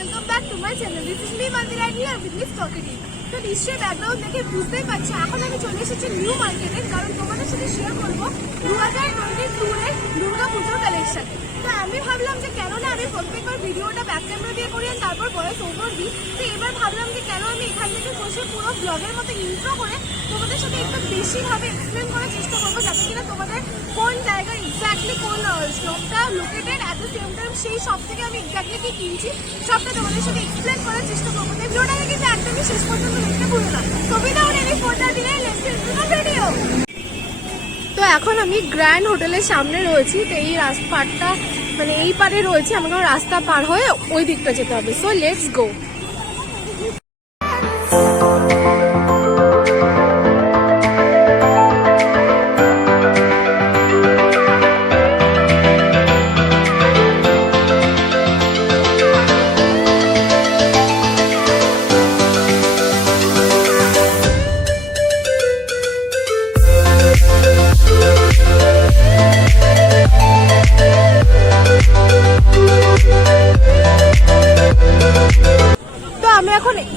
Welcome back to my channel. This is me Mandira here with miss ককেটি। তো নিশ্চয়ই background দেখে বুঝতেই পারছি এখন আমি চলে এসেছি নিউ মার্কেটে, কারণ তোমাদের সাথে শেয়ার করবো 2022-এর দুর্গা পুজোর কালেকশন। তো আমি ভাবলাম যে কেন না আমি প্রত্যেকবার ভিডিওটা ব্যাক ক্যামেরা দিয়ে করি আর তারপর ভয়েস ওভার দিই। তো এবার ভাবলাম যে কেন আমি এখান থেকে বসে পুরো ব্লগের মতো ইন্ট্রো করে তোমাদের সাথে একটু বেশিভাবে এক্সপ্লেন করার চেষ্টা করবো, যাতে কিনা তোমাদের কোন জায়গায় এক্স্যাক্টলি কোন শপটা located, at the same time সেই শপ থেকে আমি এক্স্যাক্টলি কি কিনছি সবটা তোমাদের সাথে এক্সপ্লেন করার চেষ্টা করবো। ভিডিওটাকে কিন্তু একদমই শেষ পর্যন্ত দেখতে ভুলো না। তো without any further delay let's get to the video. তো এখন আমি গ্র্যান্ড হোটেলের সামনে রয়েছি। তো এই রাস্তাটা মানে এই পারে রয়েছে, আমাকে রাস্তা পার হয়ে ওই দিকটা যেতে হবে। So let's go.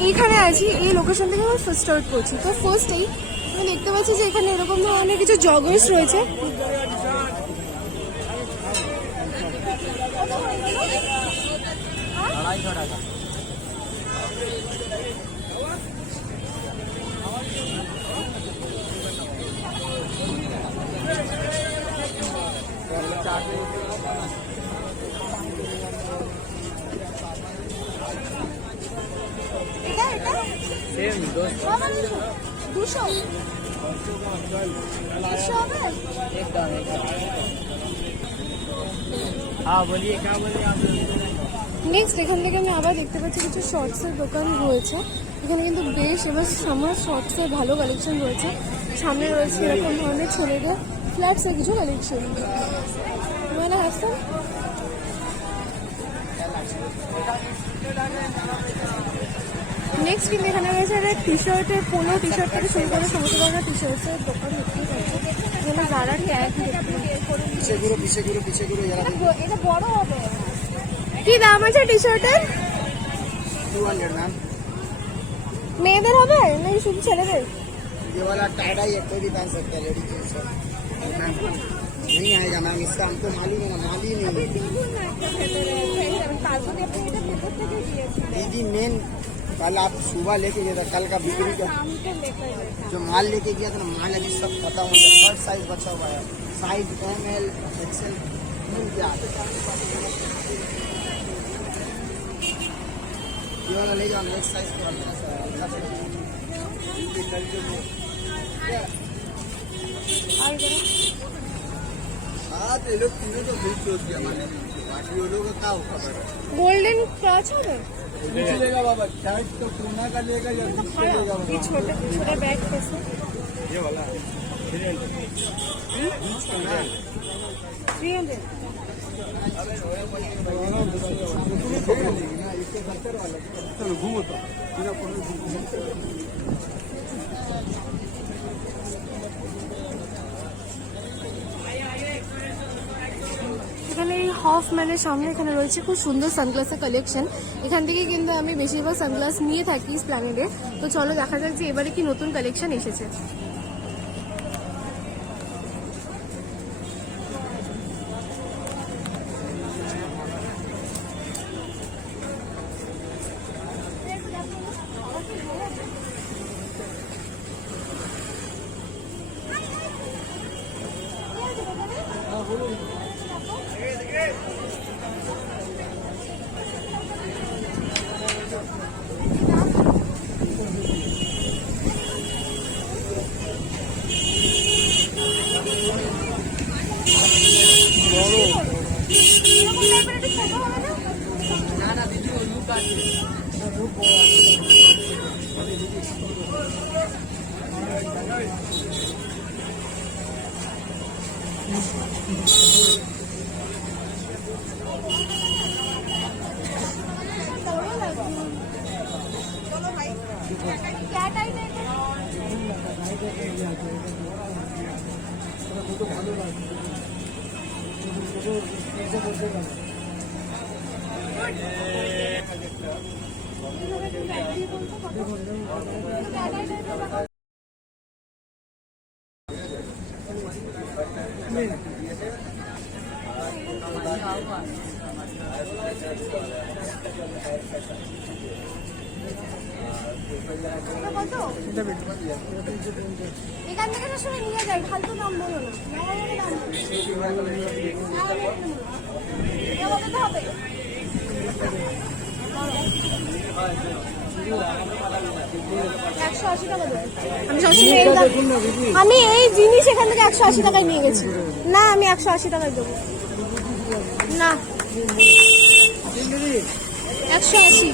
এইখানে আছি, এই লোকেশন থেকে আমি ফার্স্ট স্টার্ট করছি। তো ফার্স্টেই আমি দেখতে পাচ্ছি যে এখানে এরকম ধরনের কিছু জগার্স রয়েছে। নেক্সট এখান থেকে আমি আবার দেখতে পাচ্ছি কিছু শর্টসের দোকান রয়েছে। এখানে কিন্তু বেশ এবার সামার শর্টসের ভালো কালেকশন রয়েছে। সামনে রয়েছে এরকম ধরনের ছেলেদের ফ্ল্যাটসের কিছু কালেকশন। মানে হাসান নেক্সট কিন্তু এখানে রয়েছে টি শার্টের পোলো টি শার্ট থেকে শুরু করে সমস্ত ধরনের টি শার্টসের দোকান দেখতেই পাচ্ছি। এখানে যারা ট্যাগ এটা বড় হবে। কি দাম আছে টি শার্টের? 200 मैम। মেয়েদের হবে নাকি শুধু ছেলেদের? ये वाला टाइड है, ये कोई भी पहन सकता है, लेडीज जींस नहीं आएगा मैम, इसका हमको मालूम है ना, माली नहीं है दीदी। मेन कल आप सुबह लेके गए था, कल का बिक्री का जो माल लेके गया था ना, माल अभी सब खत्म हो गया। थर्ड साइज बचा हुआ है, साइज ML XL मिल गया। ये वाला ले जाओ, नेक्स्ट साइज का गोल्डन क्रॉच হবে चलेगा बाबा। शर्ट तो पूना का लेगा या दूसरे लेगा? ये छोटे छोटे बैग कैसे? ये वाला 300 चलो घूमो तो এখানে এই হফম্যানের সামনে এখানে রয়েছে খুব সুন্দর সানগ্লাসের কালেকশন। এখান থেকে কিন্তু আমি বেশিরভাগ সানগ্লাস নিয়ে থাকি স্প্ল্যানেডে। তো চলো দেখা যাক যে এবারে কি নতুন কালেকশন এসেছে। क्या टाइम है? এখান থেকে সবসময় নিয়ে যাই, ফালতু দাম বলো না, হবে 180 টাকা দেবো। আমি এই জিনিস এখান থেকে 180 টাকায় নিয়ে গেছি। না, আমি 180 টাকায় দেবো না, 180।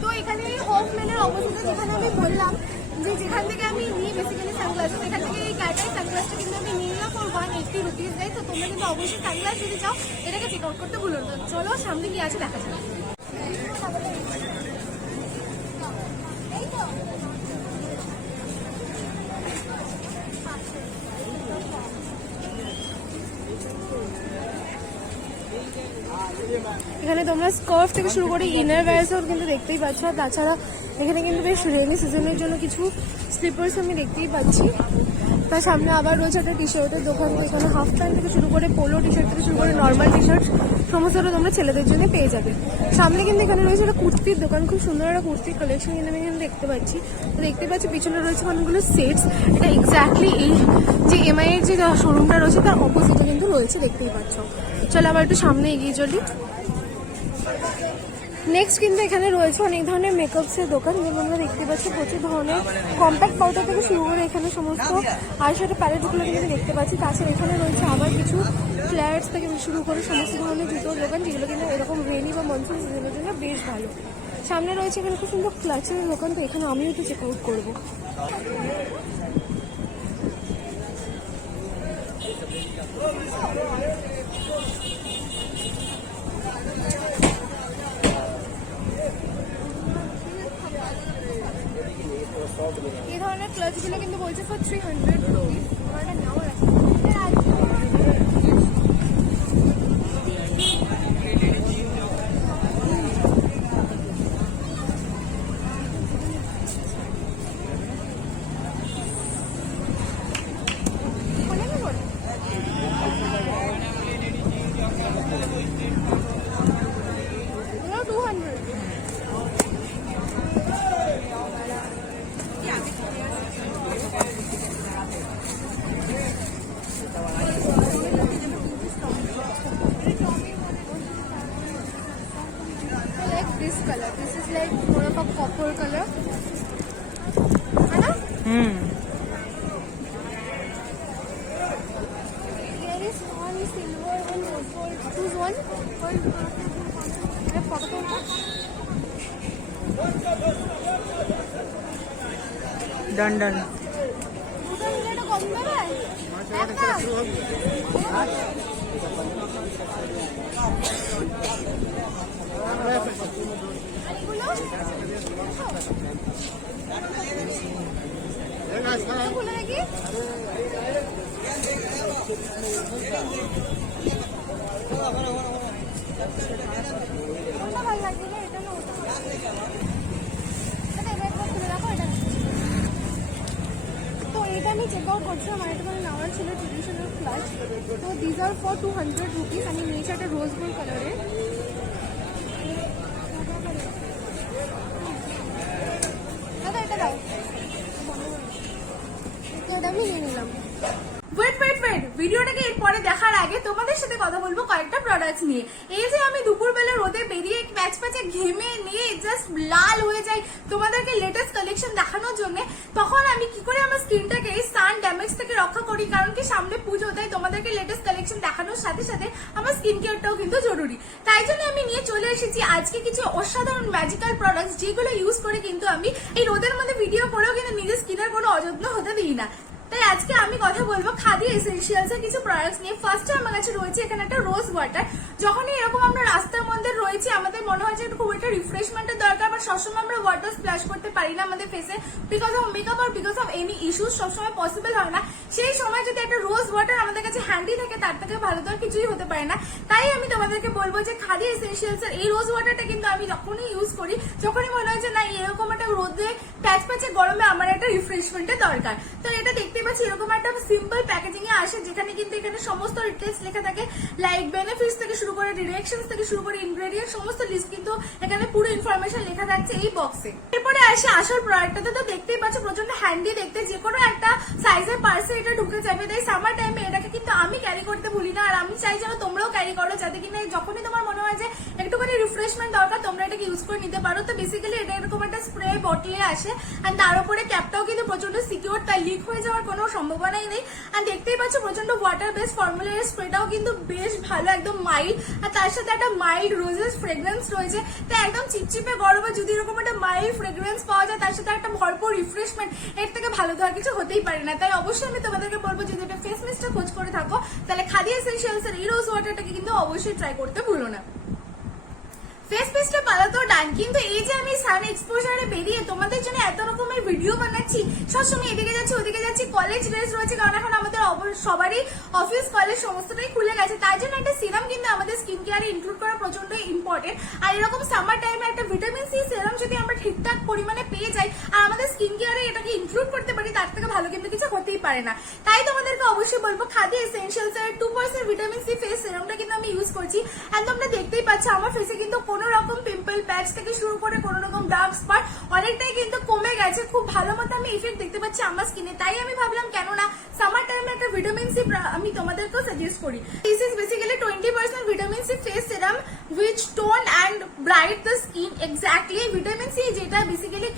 তো এখানে হফম্যানের অপোজিটে যেখানে আমি বললাম যে যেখান থেকে আমি নিই বেসিক্যালি সানগ্লাসেস, এখান থেকে এই ক্যাটাই সানগ্লাসটা কিন্তু আমি নিয়ে নিলাম ফর 180 রুপিস দেয়। তো তোমরা কিন্তু অবশ্যই সানগ্লাস যদি চাও এটাকে চেক আউট করতে ভুলো না। চলো সামনে কি আছে দেখা যাক। এখানে তোমরা স্কার্ফ থেকে শুরু করে ইনার ওয়্যারসও কিন্তু দেখতেই পাচ্ছ। আর তাছাড়া এখানে কিন্তু বেশ রেনি সিজনের জন্য কিছু স্লিপার্স আমি দেখতেই পাচ্ছি। তার সামনে আবার রয়েছে একটা টি শার্টের দোকান। এখানে হাফ প্যান্ট থেকে শুরু করে পোলো টি শার্ট থেকে শুরু করে নর্মাল টি শার্ট সমস্তটা তোমরা ছেলেদের জন্য পেয়ে যাবে। সামনে কিন্তু এখানে রয়েছে একটা কুর্তির দোকান, খুব সুন্দর একটা কুর্তির কালেকশন কিন্তু আমি এখানে দেখতে পাচ্ছি। তো দেখতে পাচ্ছি পিছনে রয়েছে অনেকগুলো সেটস। এটা এক্স্যাক্টলি এই যে এমআই এর যে শোরুমটা রয়েছে তার অপোজিটে কিন্তু রয়েছে, দেখতেই পাচ্ছ। চলো আবার একটু সামনে এগিয়ে চলি। নেক্সট কিন্তু এখানে রয়েছে অনেক ধরনের মেকআপসের দোকান, যেমন আমরা দেখতে পাচ্ছি প্রচুর ধরনের কম্প্যাক্ট পাউডার থেকে শুরু করে এখানে সমস্ত আইশ্যাডো প্যালেটগুলো কিন্তু দেখতে পাচ্ছি। তাছাড়া এখানে রয়েছে আবার কিছু ফ্ল্যাটস থেকে শুরু করে সমস্ত ধরনের জুতোর দোকান, যেগুলো কিন্তু এরকম রেনি বা মনসুন সিজনের জন্য বেশ ভালো। সামনে রয়েছে এখানে খুব সুন্দর ক্লাচের দোকান, তো এখানে আমিও একটু চেক আউট করবো। এই ধরনের ক্লাচগুলো কিন্তু বলছে ফর 300 রুপিস। আমার এটা নেওয়ার আছে। This color, this is like more of a copper color, है ना? There is one silver and rose gold. Choose one. Photo तुमको? Done. दूसरा मिले तो कम में है? খুলে দেখি। কোনটা ভালো লাগছে? এটা না ওটা? খুলে রাখো এটা। তো এটা আমি চেক আউট করছিলাম, আর এটা মানে নেওয়ার ছিল ট্রেডিশনাল ক্লাচ। তো দিজ আর ফর 200 রুপিস। আমি নিয়েছি একটা রোজ গোল্ড কালারের। দাদা এটা দাও। তো এটা আমি নিয়ে নিলাম। ওয়েট ভিডিওটাকে এরপরে দেখার আগে তোমাদের সাথে কথা বলবো কয়েকটা প্রোডাক্টস নিয়ে। এই যে আমি দুপুরবেলা রোদে বেরিয়ে প্যাচে ঘেমে নিয়ে জাস্ট লাল হয়ে যাই তোমাদেরকে লেটেস্ট কালেকশন দেখানোর জন্য, তখন আমি কি করে আমার স্কিনটাকে সান ড্যামেজ থেকে রক্ষা করি? কারণ কি সামনে পুজো, তাই তোমাদেরকে লেটেস্ট কালেকশন দেখানোর সাথে সাথে আমার স্কিন কেয়ারটাও কিন্তু জরুরি। তাই জন্য আমি নিয়ে চলে এসেছি আজকে কিছু অসাধারণ ম্যাজিক্যাল প্রোডাক্টস, যেগুলো ইউজ করে কিন্তু আমি এই রোদের মধ্যে ভিডিও করেও কিন্তু নিজের স্কিনের কোনো অযত্ন হতে দিই না। তাই আজকে আমি কথা বলবো খাদি এসেনশিয়ালস এর কিছু প্রোডাক্টস নিয়ে। ফার্স্টে আমার কাছে রয়েছে এখানে একটা রোজ ওয়াটার। যখনই এরকম আমরা রাস্তার মধ্যে রয়েছি আমাদের মনে হয় যে খুব একটা রিফ্রেশমেন্টের দরকার, বা সবসময় আমরা ওয়াটার স্প্ল্যাশ করতে পারি না আমাদের ফেসে বিকজ অফ মেকআপ আর বিকজ অফ এনি ইস্যুস, সবসময় পসিবল হয় না। সেই সময় যদি একটা রোজ ওয়াটার আমাদের কাছে হ্যান্ডি থাকে তার থেকে ভালো তো আর কিছুই হতে পারে না। তাই আমি তোমাদেরকে বলবো যে খাদি এসেনশিয়ালস এর এই রোজ ওয়াটারটা কিন্তু আমি যখনই ইউজ করি, যখনই মনে হয় যে না এরকম একটা রোদে প্যাচ প্যাচে গরমে আমার একটা রিফ্রেশমেন্টের দরকার। তো এটা দেখতে পাচ্ছি এরকম একটা সিম্পল প্যাকেজিং এ আসে, যেখানে কিন্তু এখানে সমস্ত ডিটেইলস লেখা থাকে, লাইক বেনিফিটস থেকে শুরু করে ডিরেকশনস থেকে শুরু করে ইনগ্রেডিয়েন্ট সমস্ত লিস্ট কিন্তু এখানে পুরো ইনফরমেশন লেখা থাকছে এই বক্সে। এরপরে আসে আসল প্রোডাক্টটাতে। তো দেখতেই পাচ্ছ প্রচন্ড হ্যান্ডি দেখতে, যে কোনো একটা সাইজের পার্সে এটা ঢুকে যাবে। তাই সামার টাইমে এটাকে কিন্তু আমি ক্যারি করতে ভুলি না, আর আমি চাই যেন তোমরাও ক্যারি করো, যাতে কিনা যখনই তোমার মনে হয় যে একটুখানি রিফ্রেশমেন্ট দরকার তোমরা এটাকে ইউজ করে নিতে পারো। তো বেসিক্যালি এটা এরকম একটা স্প্রে বটলে আসে, এন্ড তার উপরে ক্যাপটাও কিন্তু প্রচন্ড সিকিউর, তাই লিক হয়ে যাওয়ার কোনো সম্ভাবনাই নেই। আর দেখতেই পাচ্ছ প্রচন্ড ওয়াটার বেস ফর্মুলার স্প্রেটাও কিন্তু বেশ ভালো, একদম মাইল্ড, আর তার সাথে একটা মাইল্ড রোজেস ফ্রেগ্রেন্স রয়েছে। তাই একদম চিপচিপে গরমে যদি এরকম একটা মাইল্ড ফ্রেগ্রেন্স পাওয়া যায়, তার সাথে একটা ভরপুর রিফ্রেশমেন্ট, এর থেকে ভালো তো আর কিছু হতেই পারে না। তাই অবশ্যই আমি তোমাদেরকে বলবো যদি এটা ফেস মিস্টটা খোঁজ করে থাকো তাহলে খাদি এসেনশিয়ালস এর এই রোজ ওয়াটারটাকে কিন্তু অবশ্যই ট্রাই করতে ভুলো না। ফেস পেস্টটা পালা তো ডান, কিন্তু এই যে আমি সান এক্সপোজারে বেরিয়ে তোমাদের জন্য এত রকমের ভিডিও বানাচ্ছি, সবসময় এদিকে যাচ্ছি ওদিকে যাচ্ছি, কলেজ ড্রেস রয়েছে কারণ এখন আমাদের সবারই অফিস কলেজ সমস্তটাই খুলে গেছে, তাই জন্য একটা সিরাম কিন্তু আমাদের স্কিন কেয়ারে ইনক্লুড করা প্রচন্ড ইম্পর্টেন্ট। আর এরকম সামার টাইমে একটা ভিটামিন সি সিরাম যদি আমরা ঠিকঠাক পরিমাণে পেয়ে যাই আর আমাদের স্কিন কেয়ারে এটাকে ইনক্লুড করতে পারি, তার থেকে ভালো কিন্তু কিছু হতেই পারে না। তাই তোমাদেরকে অবশ্যই বলবো খাদি এসেনশিয়ালস এর 2% ভিটামিন সি ফেস সিরামটা কিন্তু আমি ইউজ করছি। আর তোমরা দেখতেই পাচ্ছ আমার ফেসে কিন্তু কোনো রকম পিম্পল প্যাচ থেকে শুরু করে কোনো রকম ডার্ক স্পট অনেকটাই কিন্তু কমে গেছে। খুব ভালো মতো আমি ইফেক্ট দেখতে পাচ্ছি আমার স্কিনে। তাই আমি ভাবলাম কেন না সামার টাইমে একটা ভিটামিন সি আমি তোমাদেরকেও সাজেস্ট করি। This is basically 20% vitamin C face serum which tone and bright the skin exactly। Vitamin C যেটা বেসিক্যালি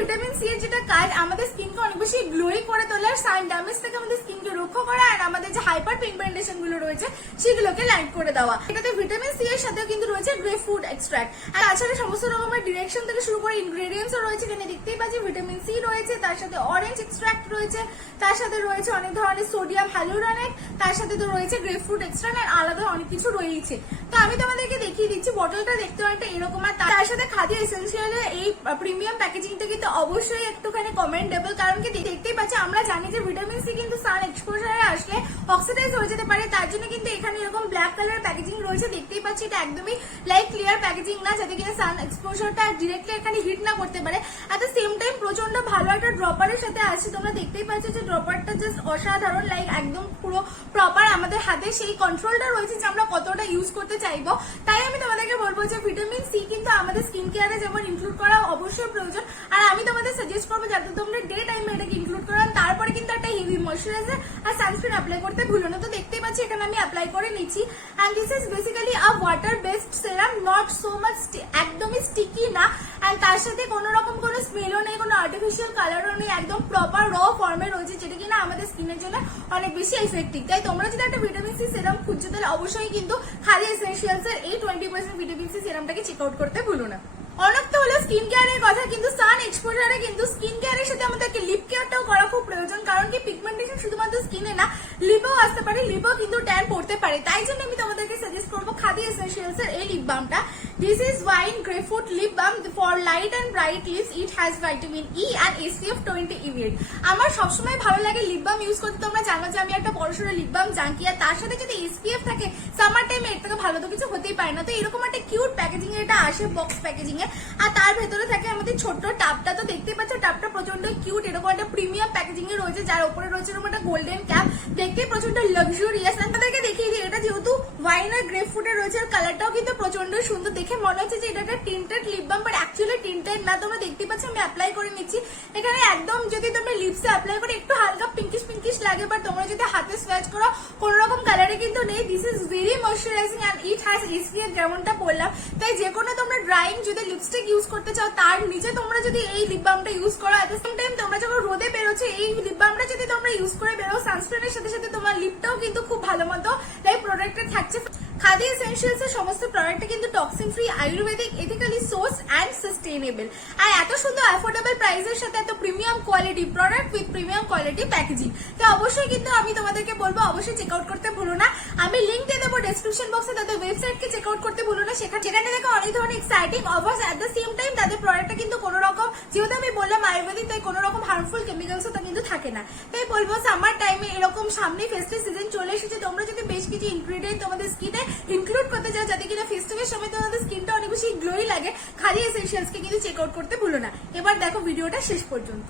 ভিটামিন সি এর যেটা কাজ আমাদের স্কিনকে অনেক বেশি গ্লোই করে তোলে, আর সান ড্যামেজ থেকে আমাদের স্কিনকে রক্ষা করা, আর আমাদের যে হাইপার পিগমেন্টেশন গুলো রয়েছে সেগুলোকে লাইট করে দেওয়া। এটাতে ভিটামিন সি এর সাথে কিন্তু রয়েছে গ্রেপফ্রুট এক্সট্রাক্ট, আর তাছাড়া সমস্ত রকমের ডিরেকশন থেকে শুরু করে ইনগ্রেডিয়েন্টসও রয়েছে। এখানে দেখতেই পাচ্ছি ভিটামিন সি রয়েছে, তার সাথে অরেঞ্জ এক্সট্রাক্ট রয়েছে, তার সাথে রয়েছে অনেক ধরনের সোডিয়াম হ্যালুরোনেট, তার সাথে তো রয়েছে গ্রেপফ্রুট এক্সট্রাক্ট, আর আলাদা অনেক কিছু রয়েছে। তো আমি তোমাদেরকে দেখিয়ে দিচ্ছি বটলটা দেখতে অনেকটা এরকম, আর তার সাথে খাদি এসেনশিয়ালের এই প্রিমিয়াম প্যাকেজিংটা কিন্তু অবশ্যই একটুখানি কমেন্টেবল, কারণ কি দেখতেই পাচ্ছি আমরা জানি যে ভিটামিন সি কিন্তু সান এক্সপোজারে আসলে অক্সিডাইজ হয়ে যেতে পারে, তার জন্য কিন্তু এখানে এরকম ব্ল্যাক কালার প্যাকেজিং রয়েছে। দেখতেই পাচ্ছি এটা একদমই লাইক ক্লিয়ার প্যাকেজিং না, যাতে কিনা সান এক্সপোজারটা ডিরেক্টলি এখানে হিট না করতে পারে। এট দ্য সেম টাইম প্রচন্ড ভালো একটা ড্রপারের সাথে আসছে। তোমরা দেখতেই পাচ্ছ যে ড্রপারটা জাস্ট অসাধারণ, লাইক একদম পুরো প্রপার আমাদের হাতে সেই কন্ট্রোলটা রয়েছে যে আমরা কতটা ইউজ করতে চাইবো। তাই আমি তোমাদেরকে বলবো যে ভিটামিন সি কিন্তু আমাদের স্কিন কেয়ারে যেমন ইনক্লুড করা অবশ্যই প্রয়োজন, আর আমি তোমাদের সাজেস্ট করবো যাতে তোমরা ডে টাইমে এটাকে ইনক্লুড করো, তারপরে কিন্তু একটা হেভি ময়শ্চারাইজার আর সানস্ক্রিন অ্যাপ্লাই করতে ভুলো না। তো দেখতেই পাচ্ছি এখানে আমি অ্যাপ্লাই করে নিচ্ছি, and this is basically a water based serum, not so much একদমই স্টিকি না, এন্ড তার সাথে কোনো রকম কোনো স্মেলও নেই, কোনো আর্টিফিশিয়াল কালারও নেই, একদম প্রপার র ফর্মে রয়েছে, যেটা কিনা আমাদের স্কিনের জন্য অনেক বেশি এফেক্টিভ। তাই তোমরা যদি একটা ভিটামিন সি সিরাম খুঁজছো তাহলে অবশ্যই কিন্তু খাদি এসেনশিয়ালস এর এই 20% ভিটামিন সি সিরামটাকে চেক আউট করতে ভুলো না। অনেক তো হলো স্কিন কেয়ারের কথা, কিন্তু সান এক্সপোজারে কিন্তু স্কিন কেয়ারের সাথে আমাদেরকে লিপ কেয়ারটাও করা খুব প্রয়োজন, কারণ কি পিগমেন্টেশন শুধুমাত্র স্কিনে না লিপেও আসতে পারে, লিপেও কিন্তু ট্যান পড়তে পারে। তাই জন্য আমি তোমাদেরকে সাজেস্ট করবো খাদি এসেনশিয়ালস এর এই লিপ বামটা। This is wine grapefruit lip balm for light and bright lips. It has vitamin E and SPF 20 unit. আমার সবসময় ভালো লাগে লিপ বাম ইউজ করতে, তোমরা জানো যে আমি একটা বড়সড় লিপ বাম জাঙ্কি, আর তার সাথে যদি SPF থাকে সামার টাইমে এর থেকে ভালো তো কিছু হতেই পারে না। তো এরকম একটা কিউট প্যাকেজিং এ এটা আসে, বক্স প্যাকেজিং এ, আর তার ভেতরে থাকে আমাদের ছোট্ট টাপটা। তো দেখতেই পাচ্ছ টাপটা প্রচন্ড কিউট, এরকম একটা প্রিমিয়াম প্যাকেজিং এ রয়েছে, যার উপরে রয়েছে এরকম একটা গোল্ডেন ক্যাপ, দেখতে প্রচন্ড লাক্সুরিয়াস। তাদেরকে দেখিয়ে দিই, এটা যেহেতু ওয়াইন আর গ্রেপফ্রুটে রয়েছে, আর কালারটাও কিন্তু প্রচন্ড সুন্দর, দেখে মনে হচ্ছে যে এটা একটা tinted lip balm, but actually tinted না। তোমরা দেখতেই পাচ্ছ আমি অ্যাপ্লাই করে নিচ্ছি। এখানে একদম যদি তোমরা লিপসে অ্যাপ্লাই করে একটু হালকা পিঙ্কিশ পিঙ্কিশ লাগে, বাট তোমরা যদি হাতে সোয়াচ করো কোন রকম কালারে কিন্তু নেই। This is very moisturising and it has SPF, যেমনটা বললাম। তাই যে কোনো তোমরা ড্রাইং যদি লিপস্টিক ইউজ করতে চাও তার নিচে তোমরা যদি এই লিপ বামটা ইউজ করো, এট দ্য সেম টাইম তোমরা যখন রোদে বেরোচ্ছে এই লিপ বামটা যদি তোমরা ইউজ করে বেরো, সানস্ক্রিনের সাথে সাথে তোমার লিপটাও কিন্তু খুব ভালো মতো লাইক প্রোটেক্টেড থাকছে। খাদি এসেনশিয়ালস এর সমস্ত প্রোডাক্টটা কিন্তু toxin free, ayurvedic, ethically source and sustainable. আর এত সুন্দর অ্যাফোর্ডেবল প্রাইসের সাথে এত premium quality product with premium quality packaging. তো অবশ্যই কিন্তু আমি তোমাদেরকে বলবো অবশ্যই চেক আউট করতে ভুলো না। আমি লিংক দিয়ে দেবো ডেসক্রিপশন বক্সে, তাদের ওয়েবসাইটকে চেক আউট করতে ভুলো না। সেখানে দেখো অনেক ধরনের exciting offers, at the same time তাদের প্রোডাক্টটা কিন্তু কোনো রকম, যেহেতু আমি বললাম আয়ুর্বেদিক, তাই কোনো রকম হার্মফুল কেমিক্যালসও তো কিন্তু থাকে না। তাই বলবো সামার টাইমে এরকম সামনে ফেস্টিভ সিজন চলে এসেছে, তোমরা যদি বেশ কিছু ইনগ্রিডিয়েন্ট তোমাদের স্কিনে ইনক্লুড করতে চাও যাতে কিনা ফেস্টিভের সময় তোমাদের স্কিনটা অনেক বেশি গ্লোই লাগে, খাদি এসেনশিয়ালস কে কিন্তু চেক আউট করতে ভুলো না। এবার দেখো ভিডিওটা শেষ পর্যন্ত।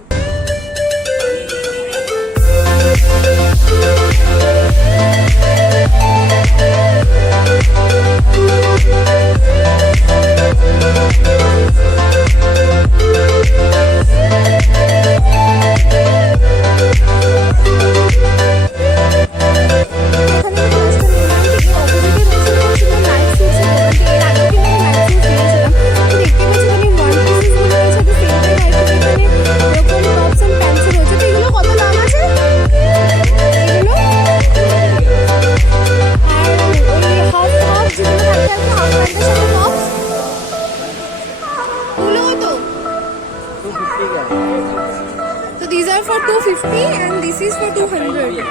So these are for 250 and this is for 200.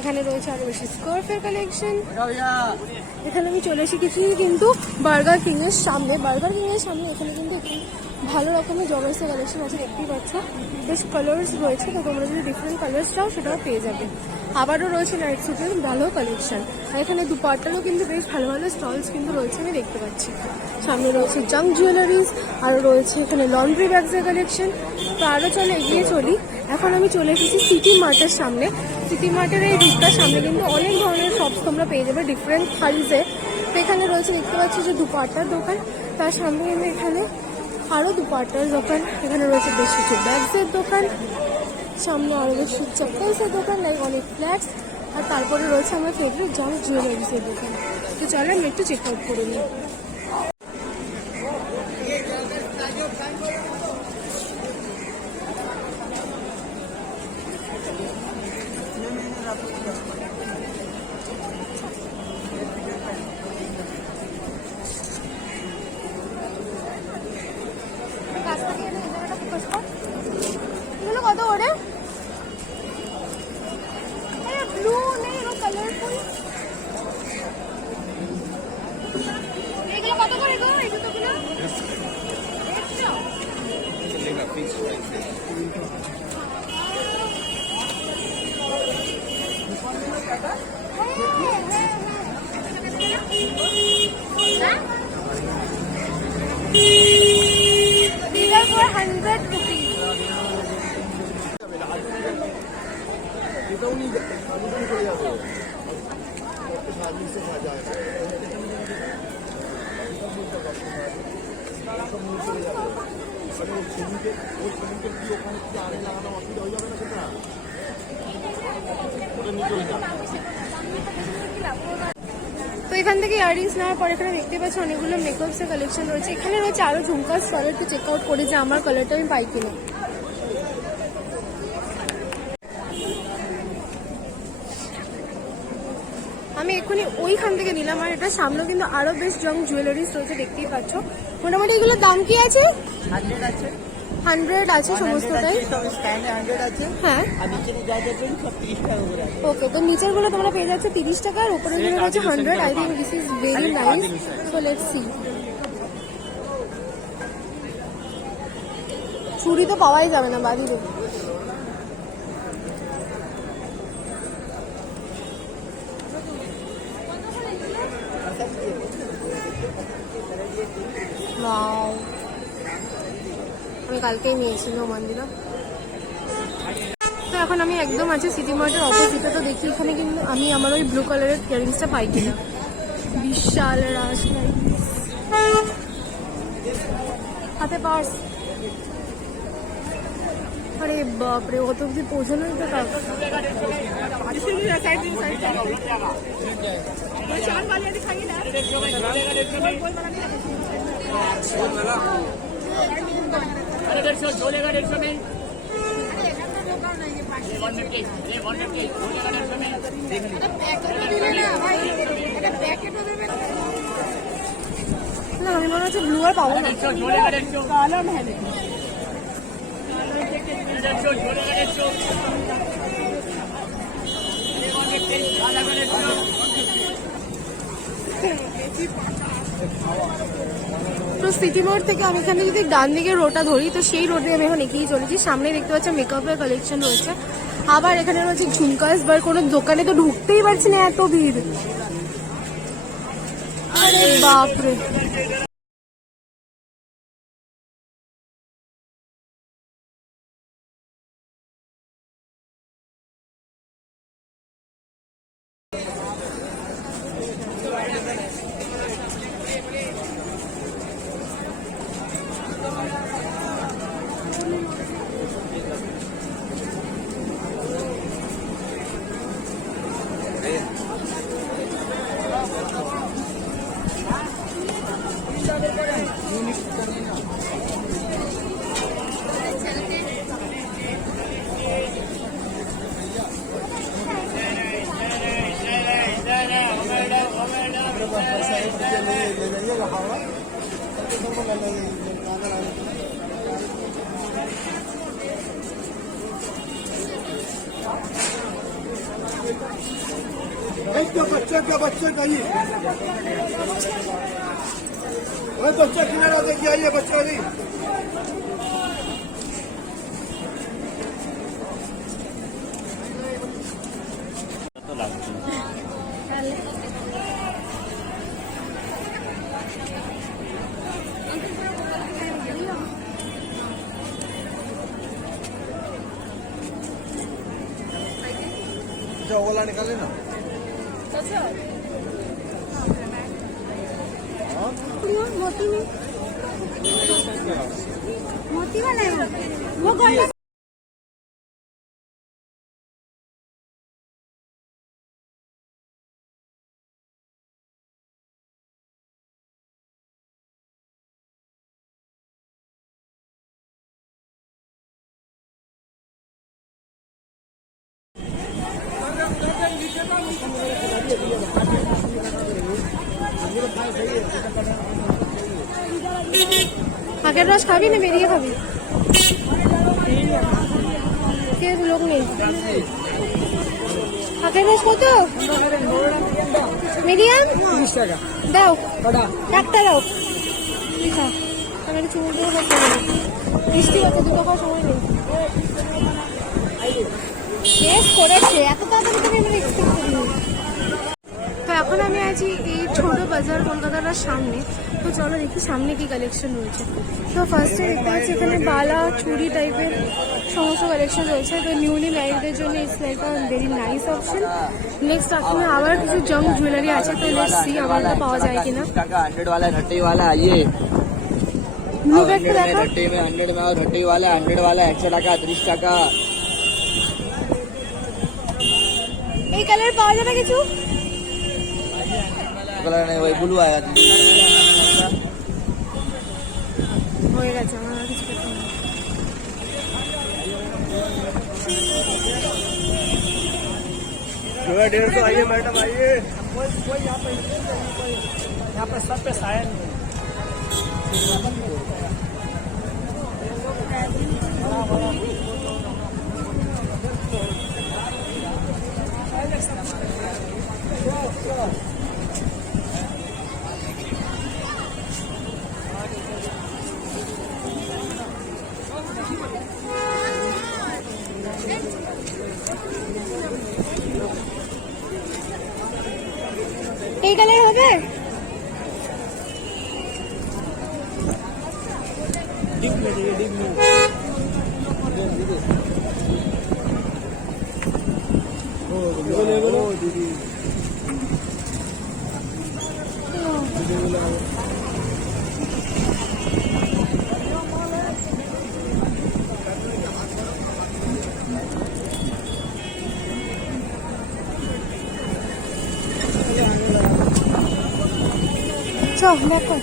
এখানে রয়েছে আরো বেশি স্কার্ফের কালেকশন। এখানে আমি চলে এসেছি কিন্তু বার্গার কিং এর সামনে। বার্গার কিং এর সামনে এখানে কিন্তু একটু ভালো রকমের জগার্সের কালেকশন আছে, দেখতেই পাচ্ছ। বেশ কালার্স রয়েছে, তো তোমরা যদি ডিফারেন্ট কালার্স চাও সেটাও পেয়ে যাবে। আবারও রয়েছে নাইট স্যুটের ভালো কালেকশন। আর এখানে দুপাট্টারও কিন্তু বেশ ভালো ভালো স্টলস কিন্তু রয়েছে, আমি দেখতে পাচ্ছি। সামনে রয়েছে জাঙ্ক জুয়েলারিজ, আরও রয়েছে এখানে লন্ড্রি ব্যাগসের কালেকশন। তো আরও চলে এগিয়ে চলি। এখন আমি চলে এসেছি সিটি মার্টের সামনে। সিটি মার্টের এই রুটটার সামনে কিন্তু অনেক ধরনের শপস তোমরা পেয়ে যাবে ডিফারেন্ট প্রাইসে। তো এখানে রয়েছে দেখতে পাচ্ছি যে দুপাট্টার দোকান, তার সামনে আমি এখানে আরও দুপাট্টার দোকান। এখানে রয়েছে বেশ কিছু ব্যাগসের দোকান, সামনে আরও বেশ কিছু চপ্পলসের দোকান, লাইক অনেক ফ্ল্যাটস। আর তারপরে রয়েছে আমার ফেভারিট জাঙ্ক জুয়েলারিসের দোকান। তো চলো আমি একটু চেক আউট করে নিই। এগুলো কত করে? ব্লু নেই, কালারফুল। এগুলো কত করে গো? এই জুতোগুলো These are for 100 rupees. তো এখান থেকে ইয়াররিংস নেওয়ার পর এখানে দেখতে পাচ্ছি অনেকগুলো মেকআপসের কালেকশন রয়েছে। এখানে রয়েছে আরো ঝুমকা স্টল, একটু চেক আউট করে যে আমার কালারটা আমি পাই কিনা। আমি এক্ষুনি ওইখান থেকে নিলাম, আর এটা সামনেও কিন্তু আরো বেশ জং জুয়েলারিস রয়েছে, দেখতেই পাচ্ছ। মোটামুটি এগুলোর দাম কি আছে? 100 আছে, 100 আছে সমস্তটাই। স্ট্যান্ডে 100 আছে, হ্যাঁ আর নিচে যা দেখবেন সব 30 টাকা করে আছে। ওকে, তো নিচের গুলো তোমরা পেয়ে যাচ্ছে 30 টাকা, আর উপরের গুলো হচ্ছে 100। I think this is very nice, so let's see. চুড়ি তো পাওয়াই যাবে না, বাদি দেবো। Wow. আমি কালকেই নিয়েছি মন্দিরা। তো এখন আমি একদম আছে সিটি মার্টের অপোজিটে, তো দেখি এখানে কিন্তু আমি আমার ওই ব্লু কালারের ইয়ারিংসটা পাই কিনা। বিশাল রাশ, হাতে পার্স, अरे बाप रे, অত অব্দি পৌঁছানোই তো কাজ। না আমি মনে হচ্ছে ব্লু আর পাবো না। তো সিটি মোড় থেকে আমি এখানে যদি ডান দিকে রোডটা ধরি, তো সেই রোডে আমি এখন এগিয়ে চলেছি। সামনে দেখতে পাচ্ছি মেকআপের কালেকশন রয়েছে, আবার এখানে রয়েছে ঝুমকাস, বার কোনো দোকানে তো ঢুকতেই পারছি না, এত ভিড়। আরে বাপরে, बच्चे का ही बच्चा किनारा देखिए, आइए बच्चा नहीं ओला निकाले ना। मोती वाला है वो गोल्डन। আগের রস খাবি না বেরিয়ে খাবি? কে লোক নেই। আগের রস কত? মিডিয়াম 20 টাকা দাও, একটা দাও। আমার চুল দিয়ে বৃষ্টি হচ্ছে, দুটো খাওয়ার সময় নেই। শেষ করেছে এত তাড়াতাড়ি, তুমি আমরা এক্সপেক্ট করিনি। তো এখন আমি আছি এই ছোট বাজার কলকাতার সামনে, তো চলো দেখি সামনে কি কালেকশন রয়েছে। তো ফার্স্টে দেখতে পাচ্ছি এখানে বালা চুড়ি টাইপের সমস্ত কালেকশন রয়েছে, তো নিউলি ম্যারিডের জন্য it's like a very nice option. Next এখানে আবার কিছু জং জুয়েলারি আছে, তো লেটস সি আমার তো পাওয়া যায় কিনা। 100 वाला 30 वाला आइए, ব্লু ব্যাগটা দেখো, 30 में 100 में और 30 वाला 100 वाला 100 টাকা 30 টাকা। এই কালার পাওয়া যাবে কিছু? कलर नहीं वही ब्लू आया হয়ে গেছে আমার আর কিছু করতে হবে না। सुबह 150 आइए मैडम आइए यहाँ पर सब पे साया नहीं है। এই কালার হবে डिग में चाहिए, डिग में। চল দেখো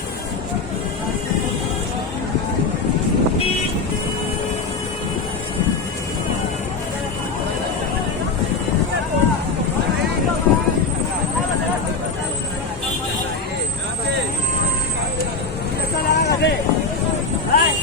हाय